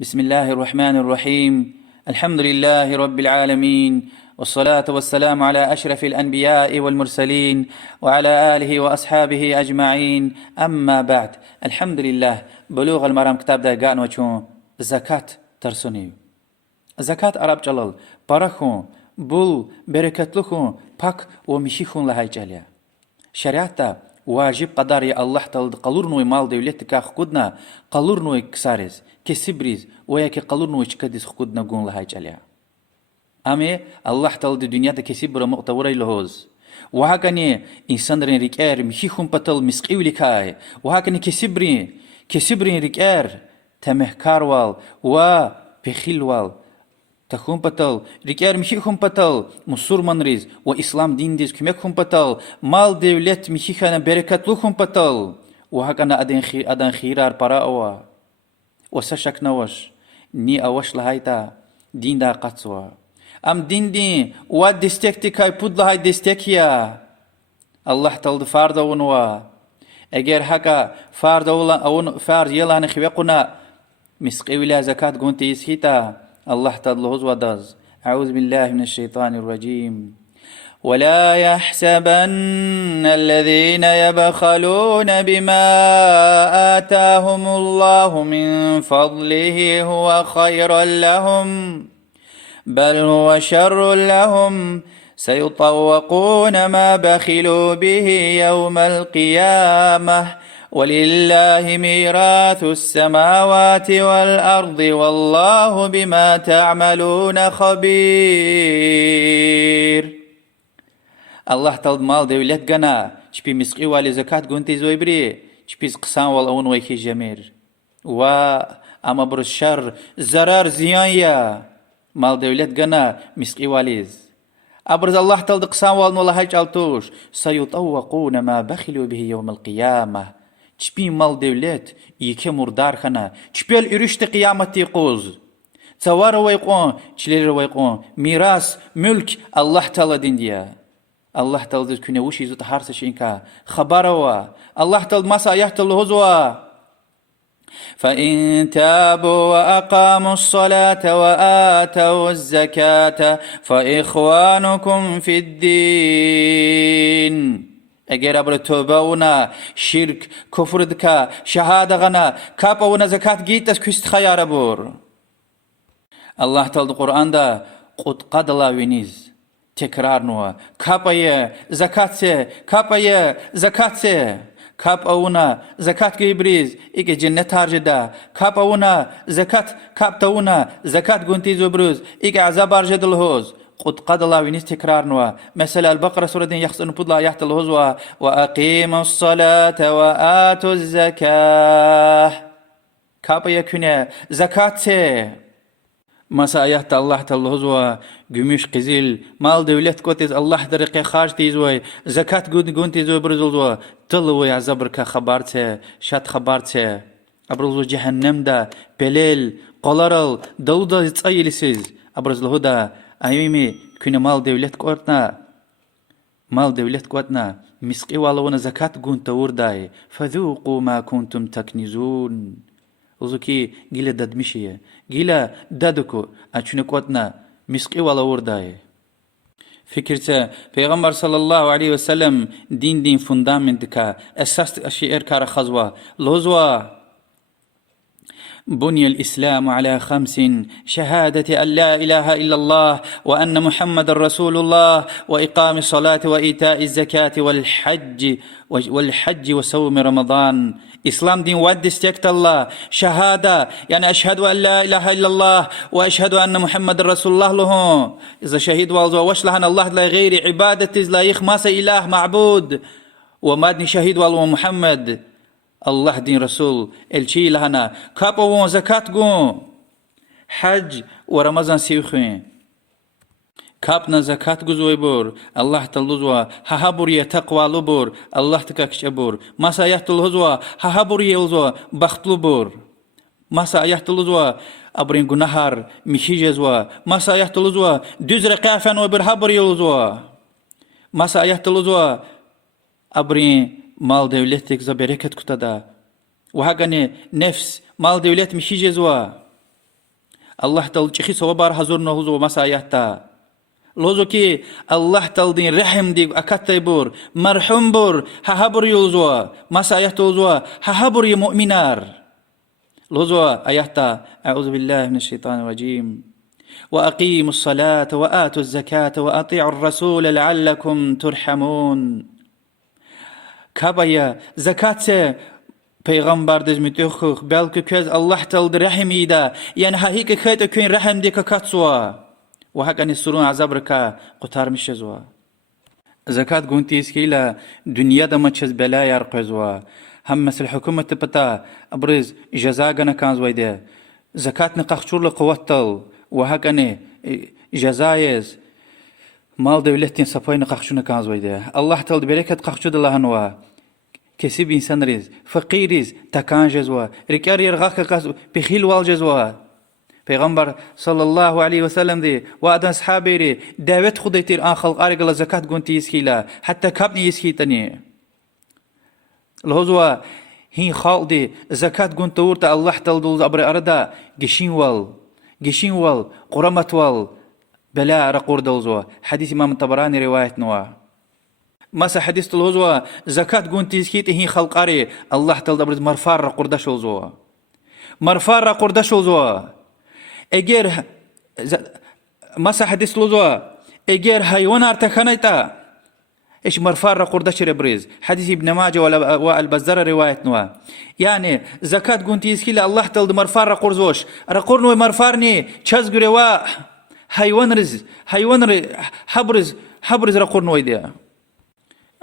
بسم الله الرحمن الرحيم. الحمد لله رب العالمين، والصلاة والسلام على أشرف الأنبياء والمرسلين وعلى آله وأصحابه أجمعين. أما بعد. الحمد لله. بلوغ المرام كتاب دا قان وچون زكاة ترسوني. زكاة عرب جلال برخون بول بركتلخون پاك ومشيخون لهاي جاليا. شريعة واجب قدر يا الله تلد قلورنوي مال دولت كاخ قدنا قلورنوي كسارز كسبريز وياك قلورنوي شكدس قدنا قون لهاي جاليا. أمي الله تلد الدنيا كسبر مقتوري لهوز وهكني إنسان ريكير مشيخون بطل مسقيولي كاي وهكني كسبرين ريكير تمهكاروال و بخيلوال تخون بطل ريكير مشيخون بطل مسلمان ريز وإسلام دين ديز كمكون بطل مال دولت مشيخانا بركت لخون بطل وهكنا أدن خيرار براءوا وسشك نوش ني أوش لهايتا دين دا قطوا أم دين واد دستكتي كاي بود لهاي دستكيا الله تلد فارد ونوا اگر هكا فارد اون فارد يلا نخويقنا مسقي ولا زكاة قنت يسخيتا الله تدلهز ودز. أعوذ بالله من الشيطان الرجيم. ولا يحسبن الذين يبخلون بما آتاهم الله من فضله هو خيرا لهم بل هو شر لهم سيطوقون ما بخلوا به يوم القيامة ولله ميراث السماوات والأرض والله بما تعملون خبير. الله تلد مال دولت قنا چپی مسقی والی زکات گونتی زوی بری چپی قسان وال اون ویکی جمیر و اما برو شر زرار زیان یا مال دولت قنا مسقی والیز أبرز الله تلد قسان وال نولا هاج التوش سيطوقون ما بخلوا به يوم القيامة چپی مال دولت يكي مردار خنا چپیل ارشت قيامتي قوز توار ويقون چلير ويقون ميراس ملك الله تلد ديا الله تلد كنا وش يزوت حارسش إنكا خبروا الله تلد مسا يحتل هزوا فإن تابوا وأقاموا الصلاة وآتوا الزكاة فإخوانكم في الدين. اگر ابر توبونا شرك كفر دكا شهادة غنا كابونا زكاة جيتس كست خيار بور. الله تلد قرآن دا قد قدلا وينيز تكرار نوا كابايا زكاة كاب اونا زكاة كيبريز ايجي جنة تارجدا كاب اونا زكاة كاب تونا زكاة قنتي زبروز ايجي عذاب ارجد الهوز قد قد الله وينيس تكرار نوا مثلا البقرة سورة دين يخصن بدلا يحت الهوز وأقيموا الصلاة وآتوا الزكاة كاب يكون زكاة مسا يحت الله تلهوز gümüş قزيل مال دولت كوتيز الله درقي خارج تيزوي زكاة قون تيزوي برزوزوا تلوي عزبرك خبرته شات خبرته أبرزو جهنم دا بليل قلارل دلودا يتسايلسيز أبرز له دا أيومي كنا مال دولت كوتنا مسقي والونا زكاة قون تور داي فذوقوا ما كنتم تكنزون وزوكي جيلا دادمشيه جيلا دادكو أچونه كوتنا مسقي ولا ورداي فكرته پیغمبر صلى الله عليه وسلم دين فوندامنتكا اساس اشياء كار خزوه لوزوا بني الإسلام على 5: شهادة أن لا إله إلا الله وأن محمد رسول الله وإقام الصلاة وإيتاء الزكاة والحج وصوم رمضان. إسلام دين ود استيقت الله شهادة يعني أشهد أن لا إله إلا الله وأشهد أن محمد رسول الله له. إذا شهيد والزوا وشلهن الله لا غير عبادة لا يخماس إله معبود ومادني شهيد والو محمد الله دين رسول الشي لهنا كابو زكاة قوم حج ورمضان سيخين كابنا زكاة قزوي بور الله تلوزوا هابوريا تقوى لبور الله تكاكش بور مسا يحتلوزوا هابوريا لزوا بختلو بور مسا يحتلوزوا أبرين قنهار مشيجزوا مسا يحتلوزوا دزر قافن وبر هابوريا لزوا مسا يحتلوزوا أبرين مال دولتك بركة كتدا وهاغني نفس مال دولت مشيجزوا الله تل چخي سو بار حضور نهوزو مساياتا لوزو كي الله تل دين رحم دي اكتي بور مرحوم بور هابر يوزوا مساياتوزوا هابر يمؤمنار لوزو اياتا اعوذ بالله من الشيطان الرجيم وأقيموا الصلاة وآتوا الزكاة وأطيعوا الرسول لعلكم ترحمون كابايا زكاة پیغمبر دزمتوخ بلکه كز الله تلد رحمي دا يعني هيك كيت كين رحم ديك كاتسوا وهكذا السرون عذاب ركا قطار مشزوا زكاة قنتي اسكيلا دنيا دا مچز بلا يرقزوا هم مثل حكومة بتا ابرز جزاغنا كان زويده زكاة نقخشور لقوتل وهكذا جزايز مال دولتين صفاين قخشون كان زويده الله تلد بركة قخشود الله نوا كسب إنسان ريز فقيريز تكان جزوا ركار يرغاك قاس بخيل وال جزوا پیغمبر صلى الله عليه وسلم دي وادن أصحابي ري دعوت خديتير آن خلق آرقل زكاة قنتي يسكيلا حتى كابني يسكيتني الهزوا هين خال دي زكاة قنتورتا الله تلدول أبر أردا قشين وال قرمت وال بلا رقور دولزوا حديث إمام الطبراني رواية نوا مسا حديث الهزوا زكاة قنتي يسكيت هين خلق آري الله تلد أبرز مرفار رقور دشولزوا مرفار رقور دشولزوا اگر مسا حديث لوزوا اگر حيوان ارتخانيتا ايش مرفار رقوردا شري بريز حديث ابن ماجه والبزار رواية نوا يعني زكاة قنتي اسكيلا الله تلد مرفار رقورزوش رقور نوي مرفارني چاز گروا حيوان رز حبرز رقور نوي دي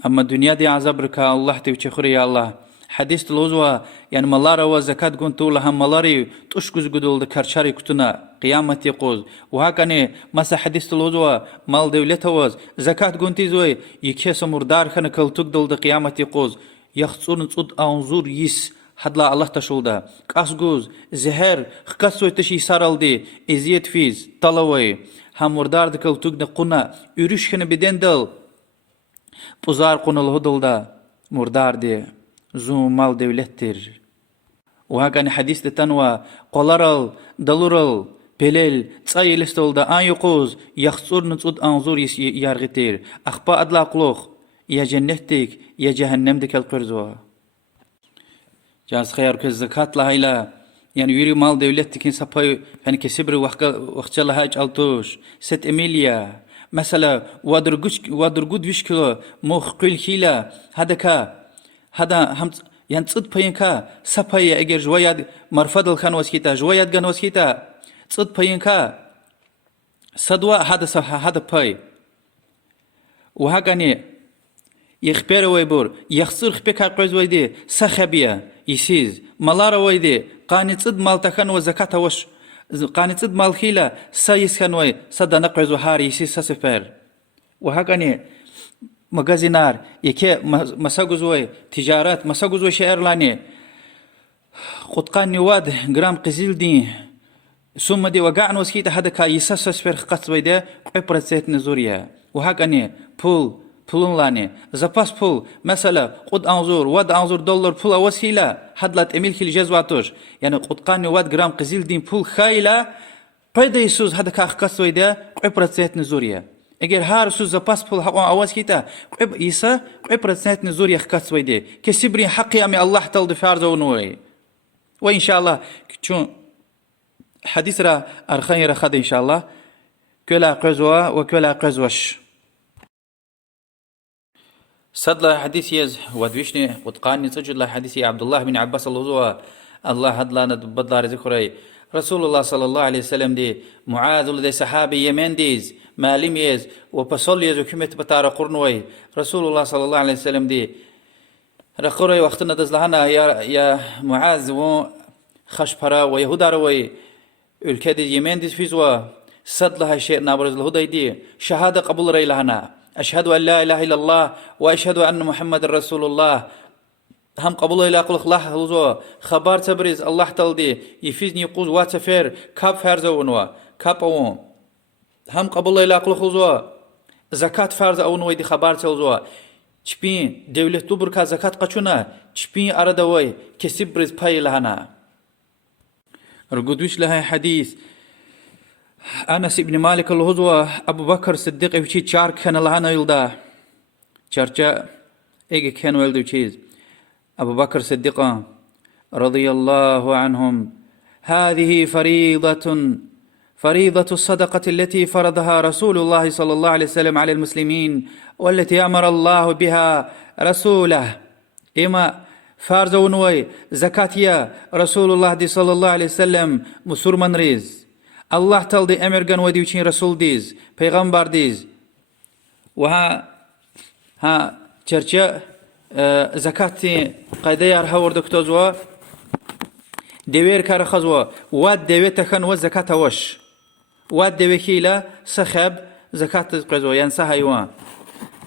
اما الدنيا دي عذاب ركا الله توچي خوري يا الله حديث لوزوا يعني ملارا وزكاة قنتو لها ملاري تشكز قدول كرشاري كتنا قيامة يقوز وهكذا مسا حديث لوزوا مال دولته وز زكاة قنتي زوي يكيس مردار خنا كل تقدل قيامة يقوز يخصون صد انظور يس حدلا الله تشولدا قاسقوز زهر خكسوي تشي سارالدي ازيت فيز طلوي هم مردار كل تقد قنا يرش خنا بدين دل بزار قنا الهدل مردار دي زو مال دولتتر وهكذا حديث تنوى قلرل دلورل بلل تصايل استولدا ان يقوز يخصور نصود انظور يارغتير اخبا ادلا قلوخ يا جنتك يا جهنمدك القرزوا جاز خير كزكاة لهيلا يعني يري مال دولتك سباي يعني كسبر وقت لها اجالتوش ست اميليا مثلا ودرغود وشكلو مخ قيل خيلا هذا هم يعني صد بينكا سباي اگر جوياد مرفضل خان وسكيتا جوياد غن وسكيتا صد بينكا صدوا هذا باي وهكذا يخبر ويبور يخسر خبكا قوز ويدي سخبيا يسيز ملارا ويدي قاني صد مال تخان وزكاة وش قاني صد مال خيلا سايس خان وي صد نقوز وحاري يسيز سسفر وهكذا مغازينار يكي مساقوزوي تجارات مساقوزوي شعر لاني قطقان نواد جرام قزيل دي ثم دي وقعن وسكيتا هذا كا يساسس فرخ قص بيدا قبرة زيت نزوريا وهكذا بولون لاني زباس بول مثلا قد انظر ود انظر دولار بول وسيلة حدلت اميل كيل جزواتوش يعني قطقان نواد جرام قزيل دين بول خايلة بيدا يسوز هذا كا قص بيدا قبرة زيت نزوريا اگر هر سوز زپاس پول حق آواز کیتا قب ایسا قب رسنت نزور يخكس ويدي كسبري حقي امي الله تل دفار زونوي وان شاء الله چون حديث را ارخين رخد ان شاء الله كلا قزوا وكلا قزوش صدلا حديث يز ودوشني وتقاني سجل حديث عبد الله بن عباس الله هدلانا بدلا ذكري رسول الله صلى الله عليه وسلم دي معاذ لدي صحابي يمن ديز مالم يز وبصل يز وكمت بتار قرنوي رسول الله صلى الله عليه وسلم دي رقري وقتنا دزلهنا يا معاذ و خشبرا ويهودا روي الكدي يمن ديز فيزوا صد لها شيء نابرز الهدى دي شهاده قبول ري لهنا اشهد ان لا اله الا الله واشهد ان محمد رسول الله هم قبول إلى قل الله هلزوا خبر تبرز الله تلدي يفيزني يقول واتفير كاب فرز ونوا كاب أوم هم قبول إلى قل خلزوا زكاة فرز أونوا يدي خبر تلزوا تبين دولة تبرك زكاة قشنا تبين أردوي كسب برز باي لهنا رجودوش لها حديث أنس بن مالك الهزوة أبو بكر الصديق وشي تشار كان الله أنا يلدا تشارجا إيجي كان ولدو تشيز أبو بكر الصديق رضي الله عنهم. هذه فريضة الصدقة التي فرضها رسول الله صلى الله عليه وسلم على المسلمين، والتي أمر الله بها رسوله. إما فارزونوي زكاتيا رسول الله دي صلى الله عليه وسلم مسور من ريز الله تل دي أمرغن وديوشين رسول ديز پیغمبر ديز. وها چرچه زكاتي قيديار هور دكتوزوا دوير كار خزوا واد دوي تخن وزكاة وش واد دوي كيلا سخب زكاة قزوا ينسى هايوان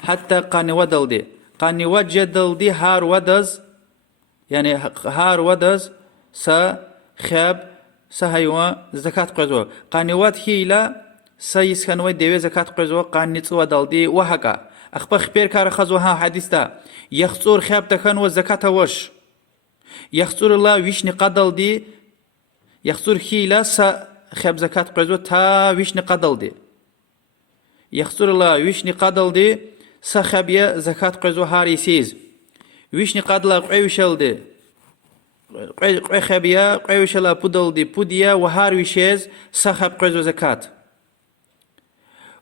حتى قاني ودل دي قاني وجدل دي هار ودز يعني هار ودز خب هايوان زكاة قزوا قاني ود كيلا سيسكن وي دوي زكاة قزوا قاني ودل دي وهكا أخبر خبير كار خزوا ها حديثة يخصور خب تخن وزكاة وش يخصور الله ويشني قدل دي يخصور خيلا خب زكاة قزو تا ويشني قدل دي يخصور الله ويشني قدل دي خبيا زكاة قزو هاري سيز ويشني قدل قويشل دي قوي خبيا قويشل بدل دي بديا وهار ويشيز خب قزو زكاة.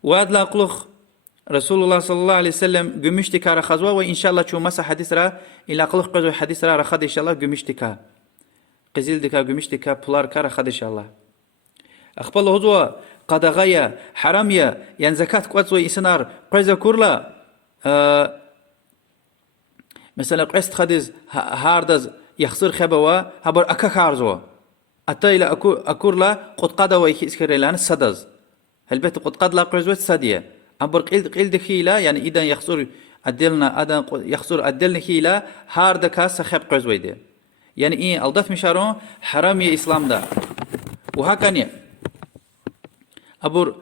وادلا قلوخ رسول الله صلى الله عليه وسلم قمشتكا رخزوا وإن شاء الله شو مسا حديث را إلا قلق قزو حديث را رخد إن شاء الله قمشتكا قزيل دكا قمشتكا بولار كا رخد إن شاء الله. أخبال هزوا قدغايا حراميا يعني زكاة قواتزوا إسنار قيزا كورلا مثلا قيست خديز هاردز يخسر خبوا هبر أكا خارزوا أتا إلا أكورلا قد قدوا إسكريلان سدز هلبت قد قد لا قيزوات سدية أمبر قيل دخيلة يعني إذا يخسر أدلنا أدن يخسر أدلنا خيلة هارد كاس خب قزويده يعني إيه ألدت مشارون حرامي إسلام ده وهكذا أبور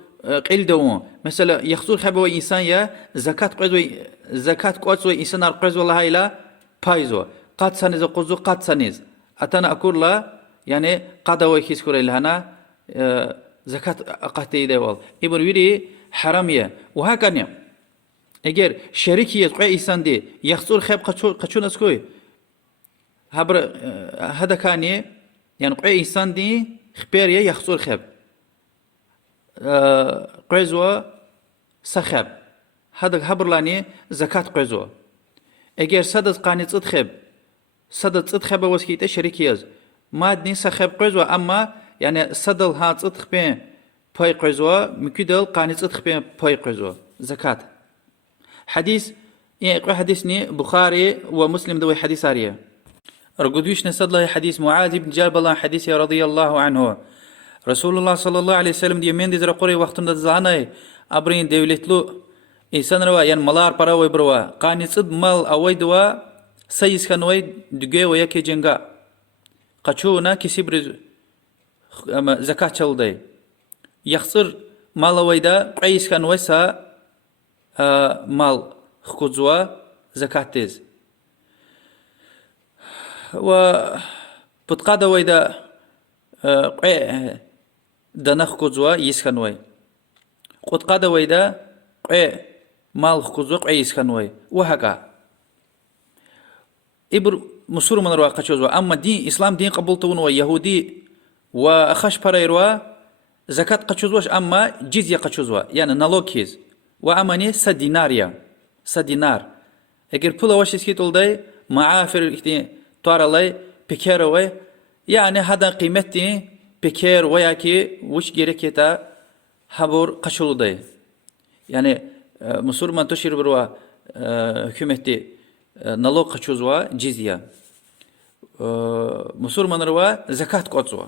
قيل دوم مثلا يخسر خبوا إنسان يا زكاة قزوي إنسان قزو الله إلى بايزو قد سنز قزو قد سنز أتنا أقول لا يعني قدوي خيسكور إلهنا زكاة أقتي ده وال إبر ويري حرامية وهكذا اگر شريكية قوي إنسان دي يخسر خب قشون اسكوي هبر هذا كاني يعني قوي إنسان دي خبيرية يخسر خب قزوا سخب هذا هبر لاني زكاة قزوا اگر صدق قاني صد خب صد خب وسكيته شريكية ما دني سخب قزوا أما يعني صدل هات صد خبين باي قزوا مكيدل قاني صد خبين باي قزوا زكاة. حديث يعني حديثني بخاري ومسلم دوي حديث عارية رقدوش نسد الله حديث معاذ بن جبل حديث رضي الله عنه رسول الله صلى الله عليه وسلم دي من دي قري وقت دزاناي أبرين دولتلو إنسان روا يعني ملار براوي بروا قاني صد مال أويدوا سيس كانوي دقي وياكي جنگا قچونا كسي برز زكاة چلدي يخسر مال أويدا قيس كانوي سا مال خكوزوا زكاتيز و بتقادا ويدا دنا خكوزوا يسكنوي قد قادا ويدا مال خكوزوا يسكنوي وهكا إبر مسور من روا قشوزوا أما دين إسلام دين قبولتون ويهودي وخش برايروا زكاة قشوزواش أما جزية قشوزوا يعني نالوكيز وأماني سديناريا سدينار اگر پولا واش اسكيت ولدي معافر اختي طارلاي بكيروي يعني هذا قيمتي بكير وياكي وش جيركيتا هبور قشولدي يعني مسور من تشير بروا حكومتي نالو قشوزوا جزية مسور من روا زكاة قوتزوا.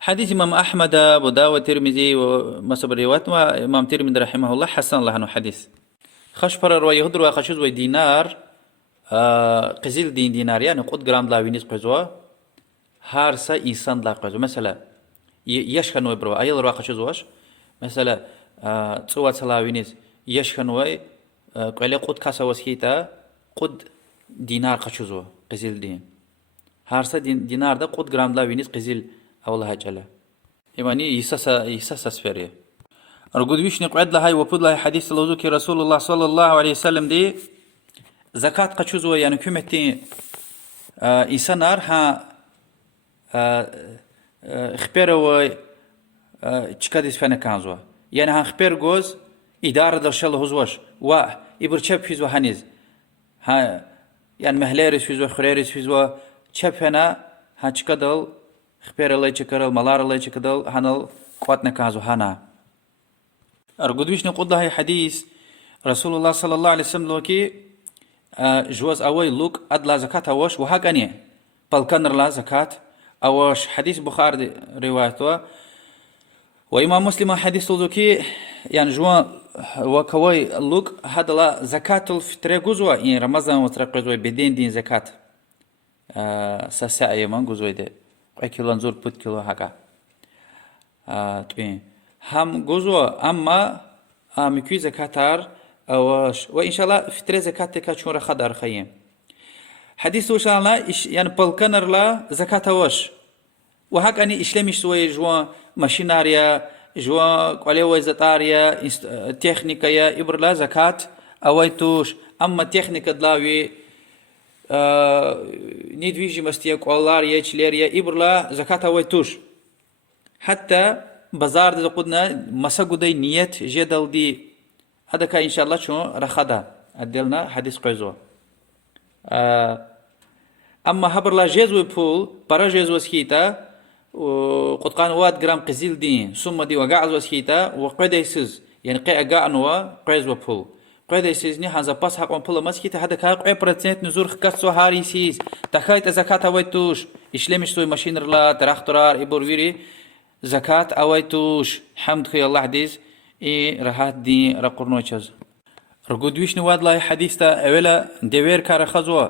حديث إمام أحمد أبو داود الترمذي ومسب الروايات وإمام ترمذي رحمه الله حسن الله عنه حديث خش برا روا يهدر وخشوز ودينار قزيل دينار يعني قد جرام لا وينيس قزوا هارسا إنسان لا قزوا مثلا يشكنوا بروا أيل روا خشوز واش مثلا تسوى سلا وينيس يشكنوا قال قد كاسا وسكيتا قد دينار خشوزوا قزيل دين هارسا دينار ده قد جرام لا وينيس قزيل الله جل إيماني يسس سفري أرجو ويش نقعد لهاي وبود لهاي حديث لوزوك رسول الله صلى الله عليه وسلم دي زكاة قشوزو يعني كمتي إنسانار ها خبروا تشكديس فانا كانزوا يعني ها خبر جوز إدارة درشل هزوش و إبرشب فيزو هنيز ها يعني مهليرس فيزو خريرس فيزو شب هنا ها تشكدل خبر الله تشكرل ملار الله تشكدل هنال قوتنا كانزو هنا أرجودوش نقول هاي حديث رسول الله صلى الله عليه وسلم لوكي جواز أوي لوك أدلا زكاة أوش وهاكاني بالكنر لا زكاة أوش حديث بخاري روايته وإمام مسلم حديث لوكي يعني جوا وكوي لوك هذا لا زكاة الفطر جزوا إن رمضان وتر جزوا بدين دين زكاة ساسع يوم جزوا ده أي كيلو نزور بود كيلو هكا تبين هم جزوا أما مكوي زكاتار أوش وإن شاء الله فطر زكاة كاتشون رخدار خيم حديث وش الله يعني بالكنر لا زكاة أوش وهك أني إسلامي سوي جوا ماشيناريا جوا قليوة زتاريا تكنيكيا إبرلا زكاة أويتوش أما تكنيك دلاوي ندويجي مستيا قلاريا تشليريا إبرلا زكاة أويتوش حتى بازار ده قدنا مسجودي نيت جدل دي هذا كا إن شاء الله شو رخدا أدلنا حديث قيزو أما هبرلا جزوي بول برا جزوي سكيتا وقد قان واد جرام قزيل دين ثم دي وقع وسكيتا وقديسز يعني قي أقع نوا قيزو بول قديسز ني هذا باس حق بول مسكيتا هذا كا قي برتنت نزور خكسو هاريسيز تخيت زكاة ويتوش إسلامش توي ماشين رلا تراخترار إبورويري زكاة أويتوش حمد خي الله حديث رهات دي رقرنوشز رقودويش نواد لاي حديث تا أولا دوير كار خزوا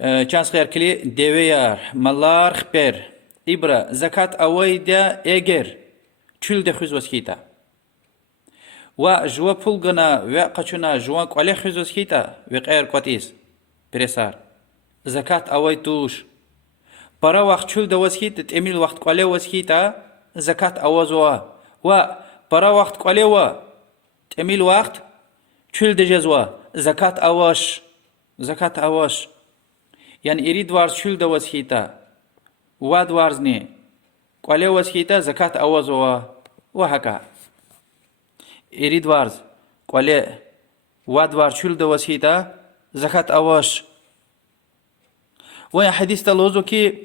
چانس خير كلي دوير ملار خبر إبرا زكاة أوي دا إيجر چول ده خوز وسكيتا و جوا پولغنا و قچونا جوا قولي خوز وسكيتا و غير قوتيس بريسار زكاة أوي توش برا وقت چول ده وسكيتا تأميل وقت قولي وسكيتا زكاة أوزوا و برا وقت قولي و تأميل وقت چول ده جزوا زكاة أوش زكاة أوش يعني إريد وارز چول ده وسكيتا واد وارزني قولي وسكيتا زكاة أوزوا وهكا إريد وارز قولي واد وار شول ده وسكيتا زكاة أوش ويا حديث تلوزو كي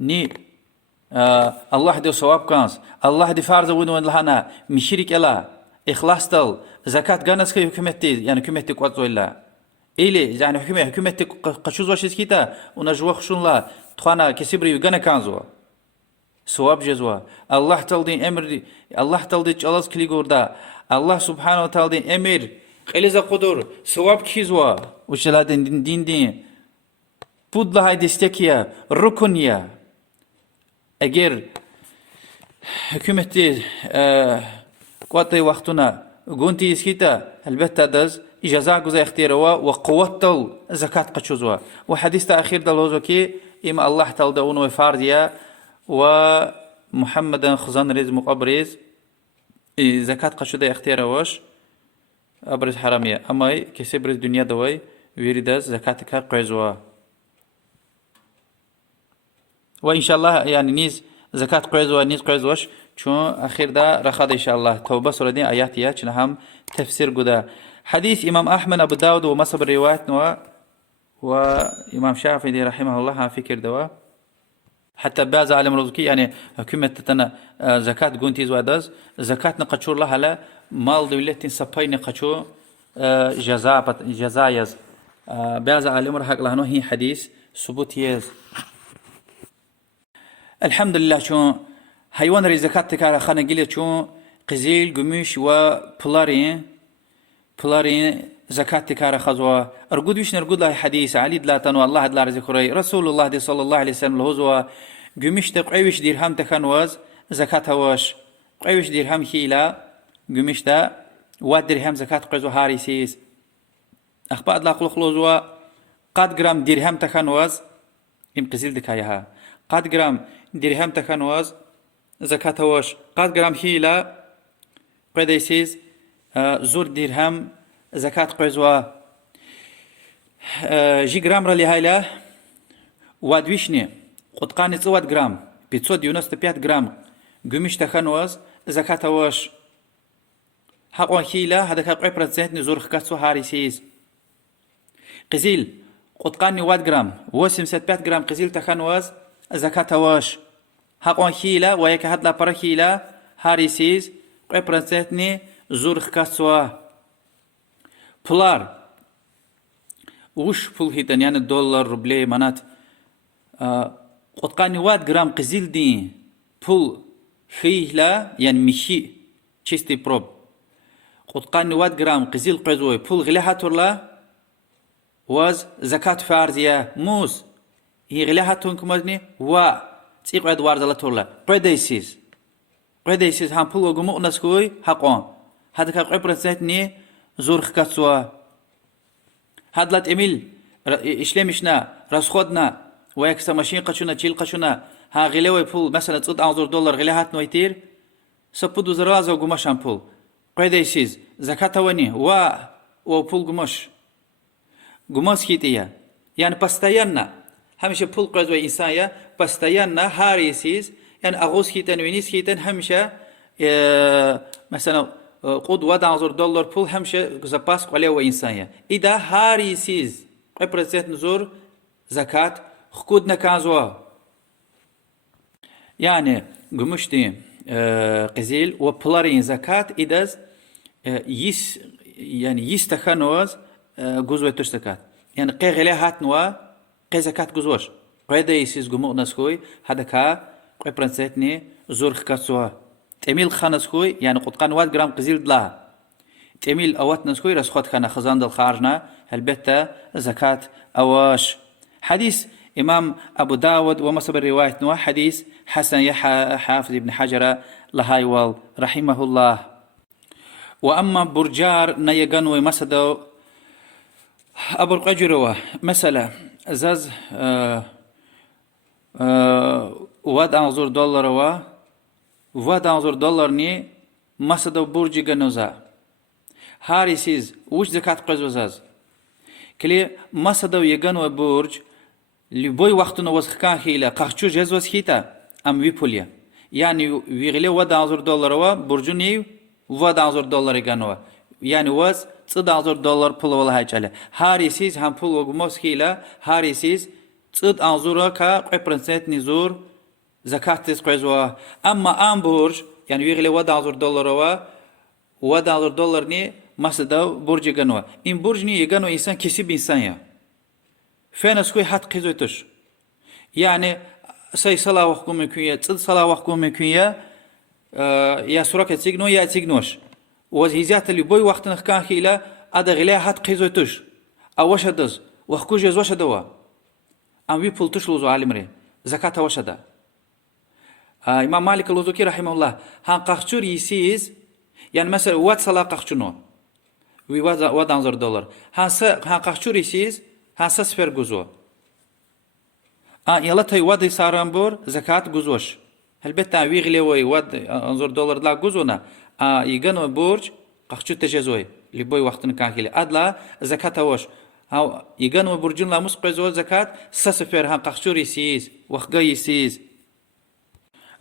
ني الله دي صواب كانس الله دي فارز وين لهنا مشرك إلا إخلاص تل زكاة جانس كي حكومتي يعني حكومتي قوتو إلا إلي يعني حكومتي قشوز وش سكيتا ونجوا خشون لا تخانا كسبري وجانا كانزوا سواب جزوا الله تلدين أمر الله تلدين جلس كلي غوردا الله سبحانه وتعالى أمر خليزا قدر سواب كيزوا وشلادين دين بود لهای دستکیه رکنیه اگر حکومتی قوتی وقتنا گونتی اسکیتا البته دز إجازة جزء اختياروا وقوة زكاة قشوزوا وحديث أخير دلوزو كي إما الله تلدون وفارديا ومحمد خزان رز مقبرز زكاة قشودا اختيارواش أبرز حرامية أما كسبرز دنيا دوي ويردز زكاة قشوزوا وإن شاء الله يعني نيز زكاة قشوزوا نيز قشوزوش چون أخير دا رخاد إن شاء الله توبة سورة دين آياتيا چون هم تفسير قدا حديث إمام أحمد أبو داود ومصب الروايات نوا وإمام شافعي رحمه الله فكر دوا حتى بعض عالم رزقي يعني حكومة تنا زكاة قنتي زوادز زكاة نقشور لها لا مال دولة سباي نقشو جزايز بعض عالم رحق لهنو هي حديث ثبوت يز الحمد لله شو حيوان ري زكاة تكار خانة قليل شو قزيل قميش وبلارين زكاة تكار خزوا أرجود ويش نرجود له حديث علي دلاتن والله دلار ذكري رسول الله دي صلى الله عليه وسلم الهزوا قميش تقعيش درهم تكنوز زكاة واش قعيش درهم كيلا قميش تا واد درهم زكاة قزو هاريسيس أخبار لا خلق لوزوا قد جرام درهم تكنوز إم قزيل دكايها قد جرام درهم تكنواز زكاة وش قد جرام هيلا قديسيز زور درهم زكاة قزوا جي جرام رالي هايلا وادويشني قد قاني 100 جرام 595 جرام gümüş تخنواز زكاة وش حقوا هيلا هذا كقرب رزات نزور خكسو هاريسيز قزيل قد قاني 1 جرام 85 جرام قزيل تخنواز زكاة وش حقوا هيلا ويك هدلا برا هيلا هاريسيز قرب رزاتني زور خكسو بولار وش بول هيتن يعني دولار روبلي منات قد قاني 1 جرام قزيل دي بول خيلا يعني مشي чистый проб قد قاني 1 جرام قزيل قزوي بول غليها تورلا واز زكاة فارزيا موز هي غليها تونكمزني و تيق عد وارزلا تورلا قديسيز هم بول وغمو نسكوي حقون هذا كقبر زيتني زور خكاتسوا هادلات إميل إشلمشنا راسخودنا ويكسا ماشين قشونا تشيل قشونا ها غليوي بول مثلا تصد $10 غليهات نويتير سبودو زرازا وقماشان بول قيديسيز زكاة وني و بول قماش كيتيا يعني постоянно همشه بول قيدوي إنسانيا постоянно هاريسيز يعني أغوز كيتن وينيس كيتن همشه مثلا قد $10 بول همشه زباس قليوي إنسانيا إذا هاريسيز قبرزيت نزور زكاة خكود نكازوا يعني قمشتي قزيل وبلارين زكاة إداز يعني يستخنوز جزوة تشتكات يعني قي غليهات نوا قي زكاة جزوش قي دايسيز قمو نسكوي هذا كا قي برنسيتني زور خكاتسوا تميل خانسكوي يعني قد قان 1 جرام قزيل دلا تميل أوات نسكوي رسخوت خانا خزان دل خارجنا هلبتا زكاة أواش حديث إمام أبو داود ومصب الرواية نوا حديث حسن حافظ ابن حجر لهايوال رحمه الله وأما برجار نيغانوي مسدو أبو القجروا مثلا زاز واد $10 واد $10 ني مسدو برجي غنوزا هاريسيز وش زكاة قزوزاز كلي مسدو يغانوي برج любой вақтына уазхкан хейла қақчу жез уазхита ам випулия yani виғле $10 буржуни $10 ganwa yani was $10 pul wala hajale harisiz ham pul ogmos hila harisiz $10 ka qiprinset nizur zakatis qezwa amma am burj yani виғле $10 ni masada burj ganwa in burj ni ganwa insan kesib insan ya فينس كوي حد قيزوتش يعني سي صلاة وحكم مكوية تصد صلاة وحكم مكوية يا سرك تيجنو يا تيجنوش وزهيزات اللي بوي وقت نخكان خيلا أدا غليا حد قيزوتش أو وش هدز وحكو جز وش دوا أم بي بولتش لوزو عالمري زكاة وش دا إمام مالك اللوزوكي رحمه الله هان قاقشور يسيز يعني مثلا وات صلاة قاقشونو وات $10 هان قاقشور يسيز هاسا سفر جزو يلا تاي وادي سارامبور زكاة جزوش هل بتا ويغلي وي واد $10 لا جزونا يغنو بورج قخشو تجزوي اللي بوي وقتن كان كيلي ادلا زكاة وش هاو يغنو برجون لا مسقزو زكاة سسفر ها قخشو ريسيز وخغا يسيز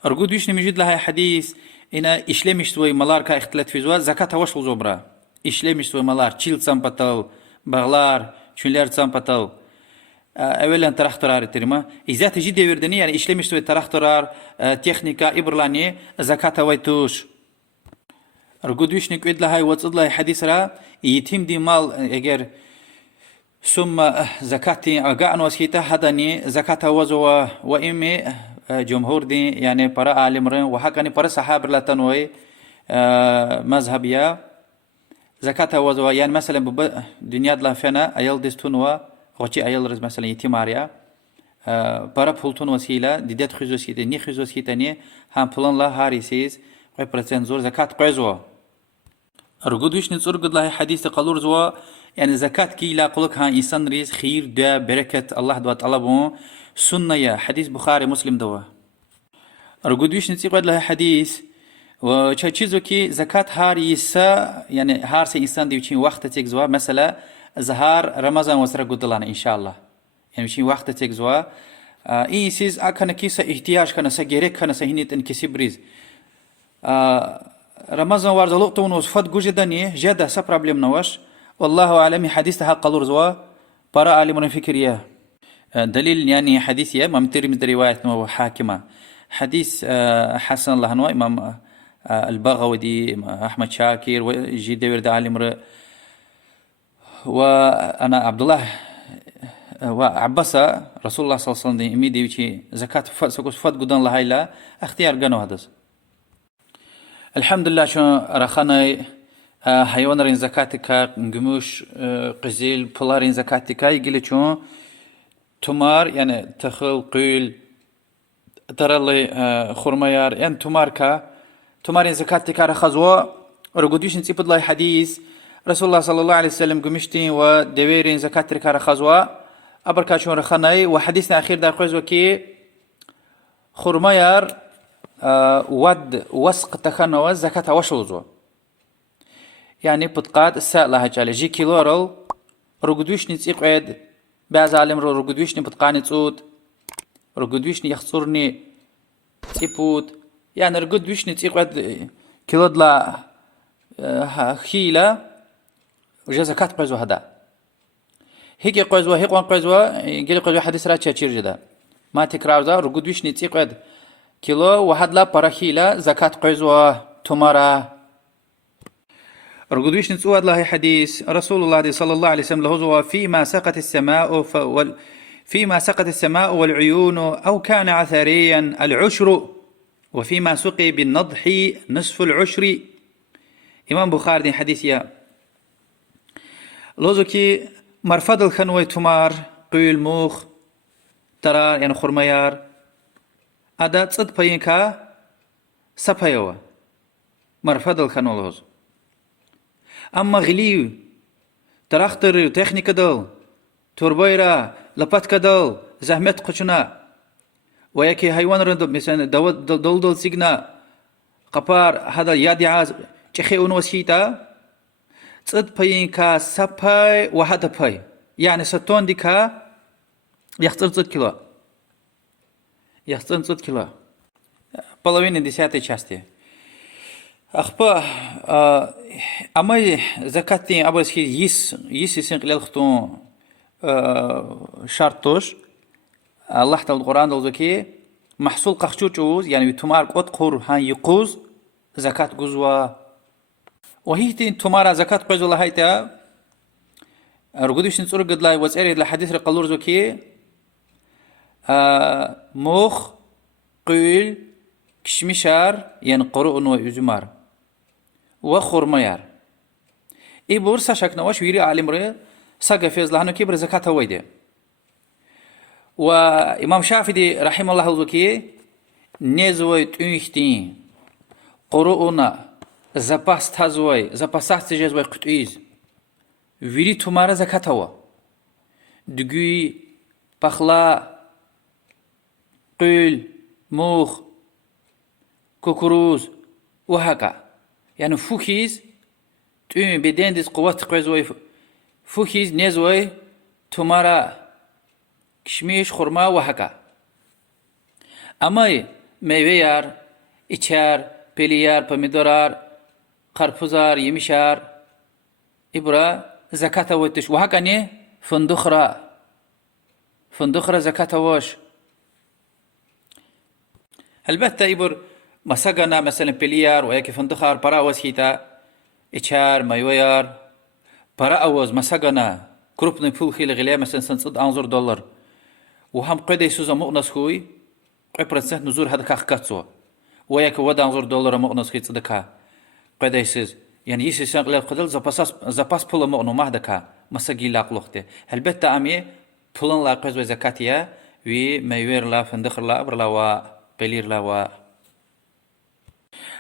ارجو دوش نمجد لها حديث انا اشلمش سوي مالار كا اختلاف في زواج زكاة وش لزوبرا اشلمش سوي مالار چيل سامباتال باغلار Çünler zampatal. Evvelen taraktarar ettirme. İzat ciddi verdini yani işlemiş ve taraktarar teknika ibrlani zakata ve tuş. Argudüşnik edlahay ve tıdlahay hadisra yitim di mal eğer summa zakati aga'an wasita hadani zakata wazwa ve immi cumhur di yani para alimrin ve hakani para sahaberlatan ve mazhabiya زكاة وزوا يعني مثلا دنيا دلا فينا أيل دستونوا غشي أيل رز مثلا يتيماريا برا بولتون وسيلة ديدت خزوس كيتا ني خزوس كيتا ني هم بلان لا هاريسيز قيبرتين زور زكاة قيزوا رجوديش نتصور قد الله حديث قالور زوا يعني زكاة كي لا قولك ها إنسان ريز خير دا بركة الله دوا طلبه سنة يا حديث بخاري مسلم دوا رجوديش نتصور قد الله حديث و چیزو که زکات هر یسا یعنی هر سه انسان دیوچین وقت تک زوا مثلا زهار رمضان وسر گدلان ان شاء الله یعنی چین وقت تک زوا این سیز اکنه کیسا احتیاج کنه سه گرک کنه سه هنیت ان کسی بریز رمضان ورز لقطون وصفات جدني جدا سا بروبلم نواش والله اعلم حديث حق قالور زوا برا عالم فكريه دليل يعني حديث يا ما متري من روايه نو حاكمه حديث حسن الله نو امام البغوي احمد شاكر وجي دير عالم وانا عبد الله وعباس رسول الله صلى الله عليه وسلم امي ديوشي زكاه فات قدان الله لا اختيار جنو هذا الحمد لله شو رخاني حيوان رين زكاتك جموش قزيل بولارين زكاتك يقول شو تمار يعني تخل قيل ترى لي خرميار يعني تمارين زكاتك رخزوا رجوديش نسيب الله حديث رسول الله صلى الله عليه وسلم قمشتين ودويرين زكاتك رخزوا أبركاشون رخاني وحديثنا أخير دا قوز وكي خرميار ود وسق تخنوا زكاة وشوزو يعني بتقاد السائل لها جالي جي كيلورل رقدوشني تسيق عيد بعض عالم رقدوشني بتقاني تسود رقدوشني يخصرني تسيبود يعني رقدوشني تسيق عيد كيلو دلا خيلة وجا زكاة قوزو هدا هيك قوزو هيك وان قوزو يقول قوزو حديث راتشا تشير جدا ما تكرار ذا رقدوشني تسيق عيد كيلو واحد لا براخيلا زكاة قيزوا تمارا رقدوش نسوا الله حديث رسول الله صلى الله عليه وسلم له فيما سقت السماء فيما سقت السماء والعيون أو كان عثريا العشر وفيما سقي بالنضح نصف العشر إمام بخاري حديث يا لوزكي مرفض الخنوي تمار قيل موخ ترى يعني خرميار أدا تصد بينكا سبايوا مرفض الخنولوز أما غليو تراختر تكنيك دل توربويرا لبات كدل زحمت قشنا وياكي حيوان رند مثلا دول سيجنا قبار هذا يادي عاز تخي ونوسيتا تصد بينكا سباي وهذا باي يعني ستون ديكا يختار تصد كيلو يختار تصد كيلو половина 10 части أخبا أما زكاتين أبرز كي يس سنقلال ختون شرطوش الله تعالى القرآن دول زكي محصول قخشوش يعني تمار قد قر هان يقوز زكاة جزوا وهي تمار زكاة قوز الله هيتا رجوديش نصور قد لا وسأري الحديث رقلور زكي مخ قيل كشمشار يعني قرؤ ويزمار وخرميار إي بورصة شكنا واش ويري عالم ري ساقا فيز لهانو كبر زكاة ويدي وإمام شافعي رحمه الله الوكي نزوي تنشتين قرؤنا запас تازوي запасах تجزوي قطعيز ويري تمارا زكاة وا دقوي بخلا قيل موخ كوكروز وهكا يعني فوكيز تون بدين ديس قوات قوزوي فوكيز نزوي تمارا كشميش خرما وهكا أما ميويار إچار بليار بمدرار قرفزار يمشار إبرا زكاة وتش وهكا ني فندخرة زكاة وش البته إبر مساقنا مثلا بليار وياكي فندخار برا وسيتا إچار مايويار برا أوز مساقنا كروبنا فول خيل غليا مثلا سنصد $10 وهم قيد يسوزا مؤنس خوي قيبرت نزور هذا كاخكاتسو وياكي ودا $10 مؤنس خي تصدقها قيد يسوز يعني يسيسان قليل قدل زباس بولا مؤنو مهدكا مساقي لاقلوخته البته أمي بولن لا قيز وزكاتيا وي مايوير لا فندخر لا أبر لا و بلير لا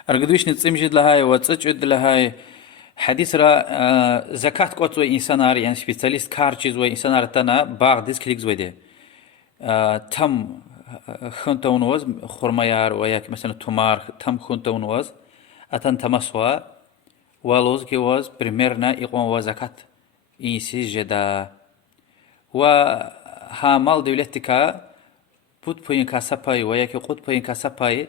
أرجدوش نتصيم جد لهاي وتصجد لهاي حديث را زكاة قوت زوي إنسانار يعني سبيشاليست كارتشيز زوي إنسانار تنا باغ ديس كليك زوي ده تم خنتون وز خرميار وياك مثلا تمار تم خنتون وز أتن تمسوا ولوز كي وز بريميرنا يقوم وزكاة إنسي جدا و ها مال دولتك بود پوین کاسپای و یکی قط پوین کاسپای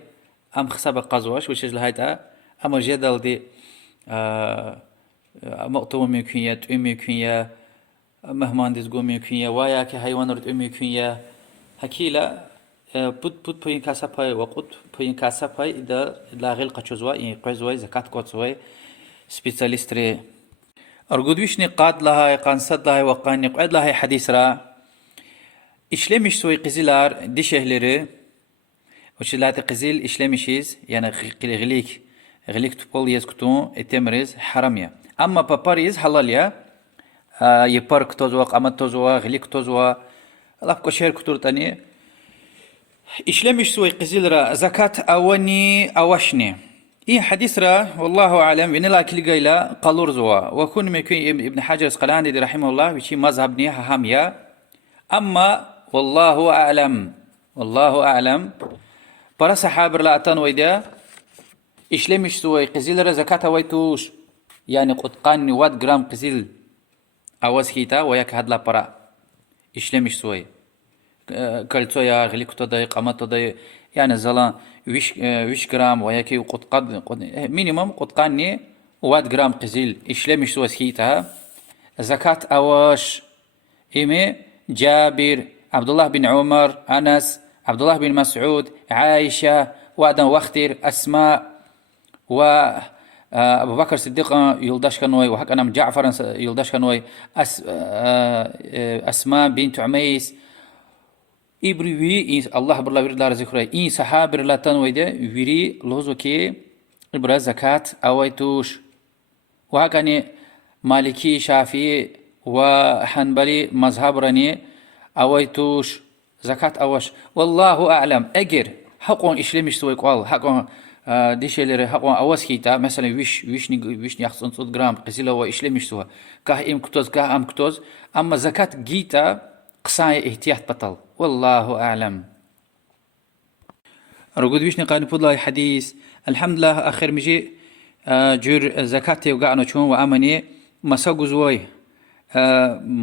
ام خساب قزواش وشج لهایتا اما جدال دی مقطوع ممکنیه توی ممکنیه مهمان دزگو ممکنیه و یکی حیوان رد ممکنیه هکیلا بود پوین کاسپای و قط پوین کاسپای اذا لاغل قچوزوا این قزوای زکات قوتزوای سپیشالیست ارجودویش نقاط لها قانصد لها وقان نقاد لها حديث را işlemiş soy qızılar dişehleri o şeylerde qızıl işlemişiz yani glik tupol yazkutun etemriz haram ya ama papariz halal ya yapar kutozwa qamat tozwa glik tozwa Allah koşer kuturtani işlemiş soy qızılra zakat awani awashni إيه حديث را والله أعلم بين الله كل جيلا قالور زوا وكون مكين ابن حجر العسقلاني رحمه الله بشي مذهب نيها هاميا أما والله أعلم برا صحابر لا أتان ويدا إشلمش سوي قزيل را زكاة ويتوش يعني قد قاني 1 جرام قزيل أواز هيتا وياك هاد لا برا إشلمش سوي كالتويا غليك تضاي قامت تضاي يعني زلان ويش جرام وياكي قد مينيمم قد قاني 1 جرام قزيل إشلمش سوي هيتا زكاة أواش إيمي جابر عبد الله بن عمر أنس عبد الله بن مسعود عائشة وأدم وختر أسماء و أبو بكر الصديق يلدش كنوي وحق أنا جعفر يلدش كنوي أسماء بنت عميس إبري الله بالله ورد لار ذكره إن صحابة لا تنوي ده وري لوزو كي إبرا زكاة أويتوش وهكذا مالكي شافعي وحنبلي مذهب رني أويتوش زكاة أوش والله أعلم أجر حقون إشلمش سوي قال حقون ديش اللي حقون أوس كيتا مثلا ويش يخصن 100 جرام قزيلة وإشلمش سوا كه إم كتوز كه أم كتوز أما زكاة جيتا قصاي احتياط بطل والله أعلم رجود ويش نقال نفضل حديث الحمد لله آخر مجي جور زكاة يوقعنا شون وأمني مساقو زوي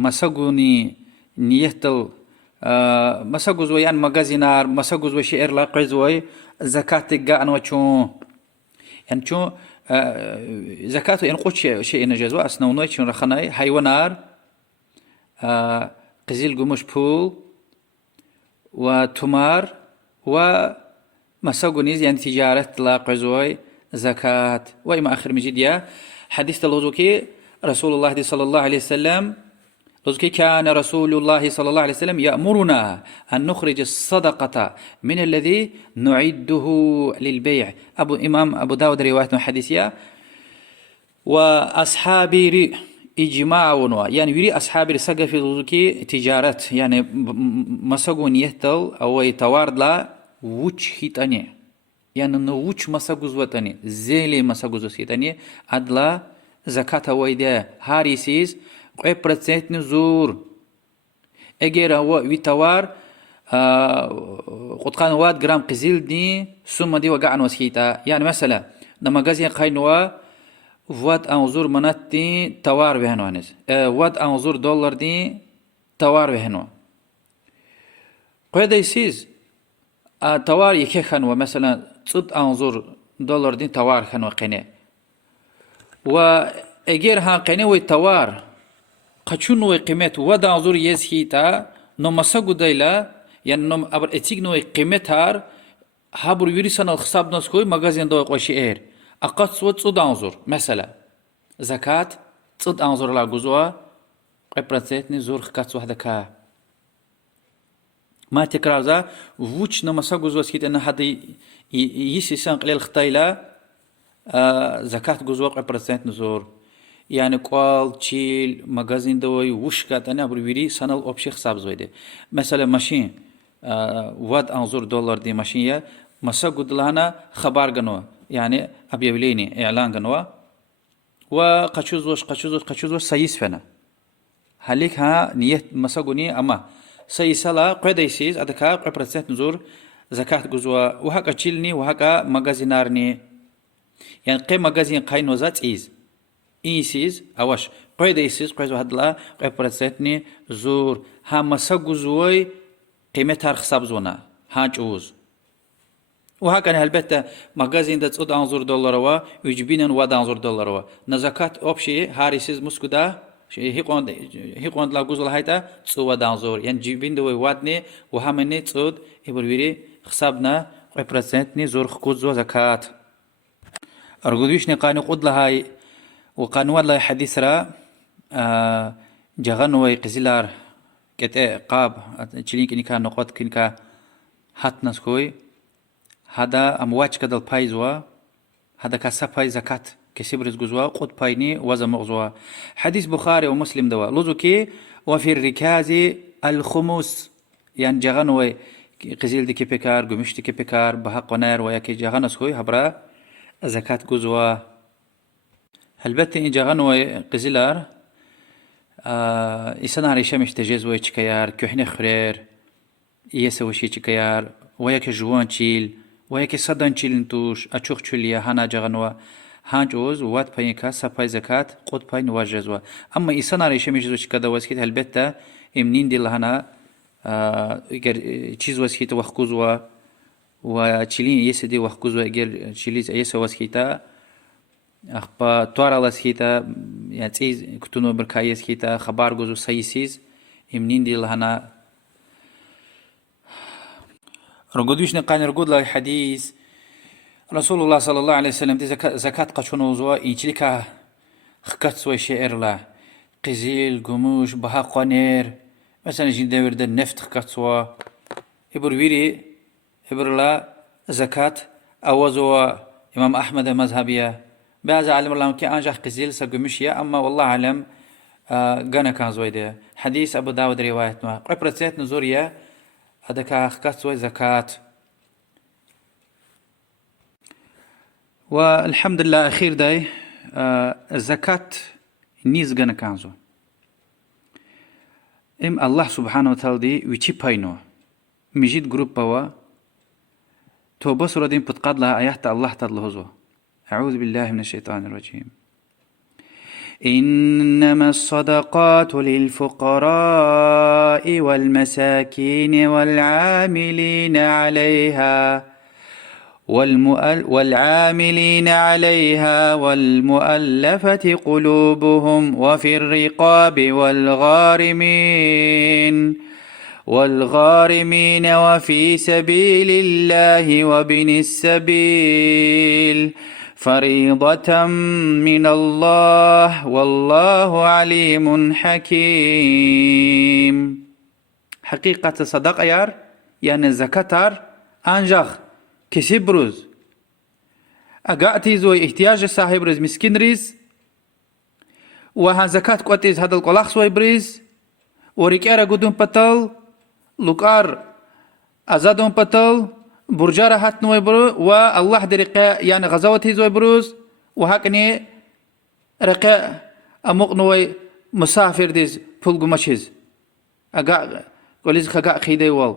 مساقوني نيهتل مساقو زوي يعني مغازينار مساقو زوي شئر لاقي زوي زكاة يوقعنا وشون يعني شون زكاة ينقود شيء نجزوا أسنوني شون رخناي حيوانار قزيل قموش بول وتمار ومساقونيز يعني تجارة لاقي زوي زكاة وإما آخر مجيديا حديث اللوزوكي رسول الله صلى الله عليه وسلم لذلك كان رسول الله صلى الله عليه وسلم يأمرنا أن نخرج الصدقة من الذي نعده للبيع إمام أبو داود رواية حديثية وأصحابي إجماع يعني يري أصحابي سقى في لذلك تجارة يعني مسقون يهتل أو يتوارد لا وش هيتاني يعني نوش مسقوز وتاني زيلي مسقوز هيتاني أدلا زكاة ويدا هاريسيز قوي برسنت نزور اگر هو ويتوار قد كان 1 جرام قزيل دي ثم دي وقعن وسكيتا يعني مثلا لما غازي قاينوا وات انظر منات دي توار بهنوانز وات انظر دولار دي توار بهنو قوي ديسيز توار يكي خنوا مثلا صد انظر دولار دي توار خنوا قينه وأجر ها قنوي توار قشون وقيمة ودا عذور يزهيتا نمسقو دايلا يعني نم أبر اتيق نوي قيمة هار هابر يريسان الخصاب نسكوي مغازين دو قوشي اير أقاد سوات صد عذور مثلا زكاة صد عذور لا جزوا قبرتني زور خكات واحدة كا ما تكرار ذا ووش نمسقو زوسكيت أن هذا يسيسان قليل خطايلا زكاة جزء قبرتنت نزور يعني قال تشيل مغازين دوي وش كات أنا برويري سنة الأبشخ حساب زويده مثلا ماشين واد أنظر دولار دي ماشية مسا قد لهنا خبر جنوا يعني أبي بليني إعلان جنوا وقشوز سيس فنا هليك ها نية مساقوني أما سيسلا قيد يسيز أدكا قبرتسات نزور زكاة جزوا وهكا تشيلني وهكا مغازينارني يعني قي مغازين قاين وزات إيسيز أواش قيد يسيز قيد وهدلا قبرتساتني زور ها مساقوزوي قيمتها رخصاب زونا هاجوز وهكذا البته مغازين ده تصد أنظر دولاروا يجبينن واد أنظر دولاروا نزكاة أبشي هاريسيز مسكودا هيقوند لا جزء هايتا تصو واد أنظر يعني جبين دوي وادني وهمني تصد يبرويري حسابنا قبرسنتني زور خكوزو زكاة أرجوديش نقاني قد لهاي وقانون الله حديث را جغنوي قزيلار كت قاب تشيلين كنيكا نقط كنيكا هات نسكوي هذا أمواج كدل بايزوا هذا كسباي زكاة كسبرز جزوا قد بايني وزن مغزوا حديث بخاري ومسلم دوا لزوكي وفي الركاز الخمس يعني جغنوي قزيل دي كيبكار قمش دي كيبكار بها قنار وياكي جغنسكوي هبرا زكاة جزوا هلبتي إن جغنوي قزيلار إسانا هريشا مش تجزوي تشكيار كحني خرير يسوي شي تشكيار وياكي جوان تشيل وياكي صدان تشيلنتوش أشوخ تشيليا هانا جغنوا هانجوز وات باينكا سباي زكاة قد باين واجزوا أما إسانا ريشة ميجزوش كذا واسكيت هلبتا إمنين دي لهنا چیز واسكيتا وخكوزوا وتشيلين يسدي وخكوزوا إجر تشيليز يسا واسكيتا أخبا توارا لاسكيتا يعني تيز كتونو بركاية سكيتا خبار جوزو سيسيز إمنين دي لهنا رقودوش نقاني رقود له حديث رسول الله صلى الله عليه وسلم دي زكاة قشون وزوا إنشلكا خكت سوي شعر له قزيل قموش بها قنير مثلا جين داور دا نفت خكت سوا إبر ويري إبر لا زكاة أوزوا إمام أحمد مذهبية بعض علم الله كي أنجح قزيل سقمشيا أما والله علم قانا كان زوي ده حديث أبو داود رواية ما قبرتات نزوريا هذا كأخكات سوي زكاة والحمد لله أخير داي الزكاة نيز جنا كانزو الله سبحانه وتعالى دي ويشي باينو مجيد جروب بوا تو بصرة دين بتقاد لها آيات الله تدلهزو أعوذ بالله من الشيطان الرجيم إنما الصدقات للفقراء والمساكين والعاملين عليها والمؤلفة قلوبهم وفي الرقاب والغارمين وفي سبيل الله وابن السبيل فريضة من الله والله عليم حكيم حقيقة صدق يار يعني زكاتار أنجخ كسبروز أقاتي زوي احتياج صاحب رز مسكين رز وها زكاة قوتيز هذا القلاخ سوي بريز وريكارا قدوم بطل لوكار أزادون بطل برجارة هات نوي برو والله درقاء يعني غزوتي زوي بروز وهكني رقاء أموق نوي مسافر ديز فلقو مشيز أقا قوليز خقاء خيدي وال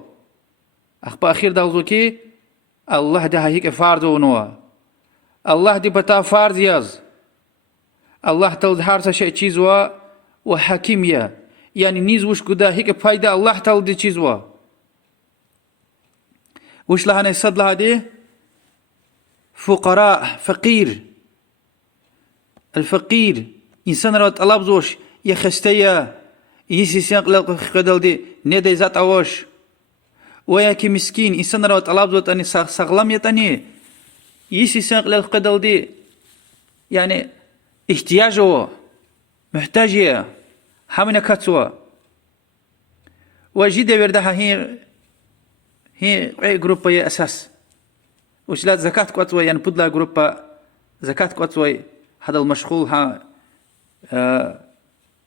أخبا أخير دالزوكي الله ده هيك فارض ونوا الله دي بتا فارض ياز الله تلد شيء چيزوا وحكيمية يعني نيز وش قدا هيك فايدة الله تلد چيزوا وش لها نصد لها دي فقراء فقير الفقير إنسان رو طلب زوش يخستيا يسيسيان قدل دي ندي ذات أوش وياكي مسكين إنسان رو طلب زوت أني سغلم يتاني يسيسيان قدل دي يعني احتياجه محتاجية حمنا كتوا وجد وردها هي جروبا أساس وش لا زكاة قطوة يعني بدلا جروبا زكاة قطوة هذا المشغول ها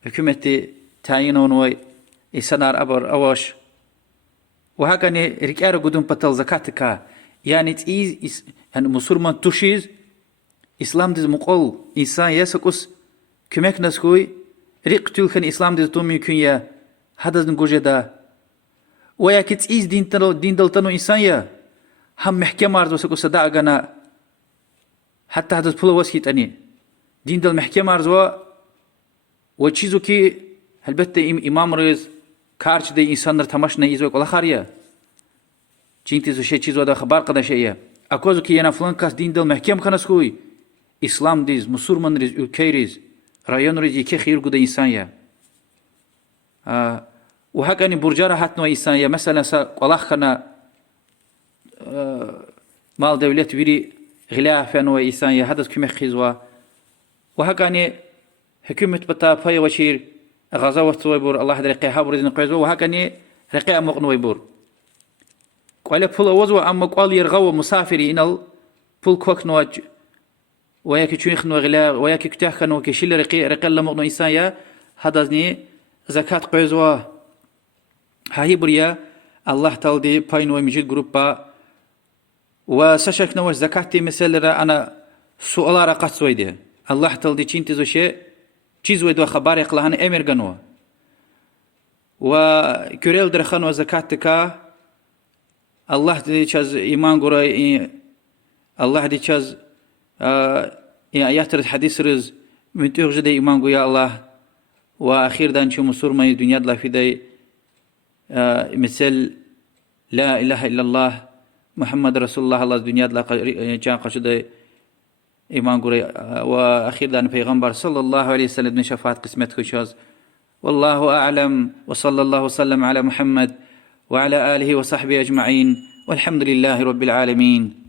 حكومة تعينون وي يسنار أبر أوش وهكذا ركار قدوم بطل زكاتك يعني تيز يعني مسلمان تشيز إسلام دز مقول إنسان يسكس كمك نسكوي ريق تلخن إسلام دي تومي كنيا هذا نقوجدا ويا كتئيز دين دلتنو إنسان يا هم محكمة أرزو سكو صداع غنا حتى هذا بلو وسكيت أني دين دل محكمة أرزو وچيزو كي هلبته إمام رز كارش دي إنسان در تماش نيزو كلا خاريا چينتي زو شي چيزو دا خبر قدا شيء أكوزو كي ينا فلان كاس دين دل محكم خنسكوي إسلام ديز مسلمان رز ülkeriz rayon رز يكي خير قدا إنسان يا وهكذا برجارة حتى إنسان يا مثلا قلا خنا مال دولة بيري غلاف أنو إنسان يا هذا كم خيزوا وهكذا حكومة بتا فاي وشير غزوة ويبور الله درقي حبر دين قيزوا وهكذا رقي أمقن ويبور قال فل وزوا أما قال يرغوا مسافري إنال فل كوك نواج وياك تشيخ نو غلا وياك كتاخ كانوا كشيل رقي لمقن إنسان يا هذا ني زكاة قيزوا هاي بريا الله تعالى باين ومجد جروبا وسشك نواج زكاة مثل أنا سؤال رقص سويده الله تعالى چين تزو شيء چیز ويدو خبر يقلهن امر گنوا و كوريل درخن و زكاة کا الله دي چاز ایمان گورا الله دي چاز آيات الحديث رز من تغجد ایمان گو يا الله و اخير دان چو مسور ما دنيا دلا في دي مثل لا اله الا الله محمد رسول الله الله دنيا دلا جان قشد إيمان قري وأخير دان پیغمبر صلى الله عليه وسلم شفاعة قسمت خشاز والله أعلم وصلى الله وسلم على محمد وعلى آله وصحبه أجمعين والحمد لله رب العالمين.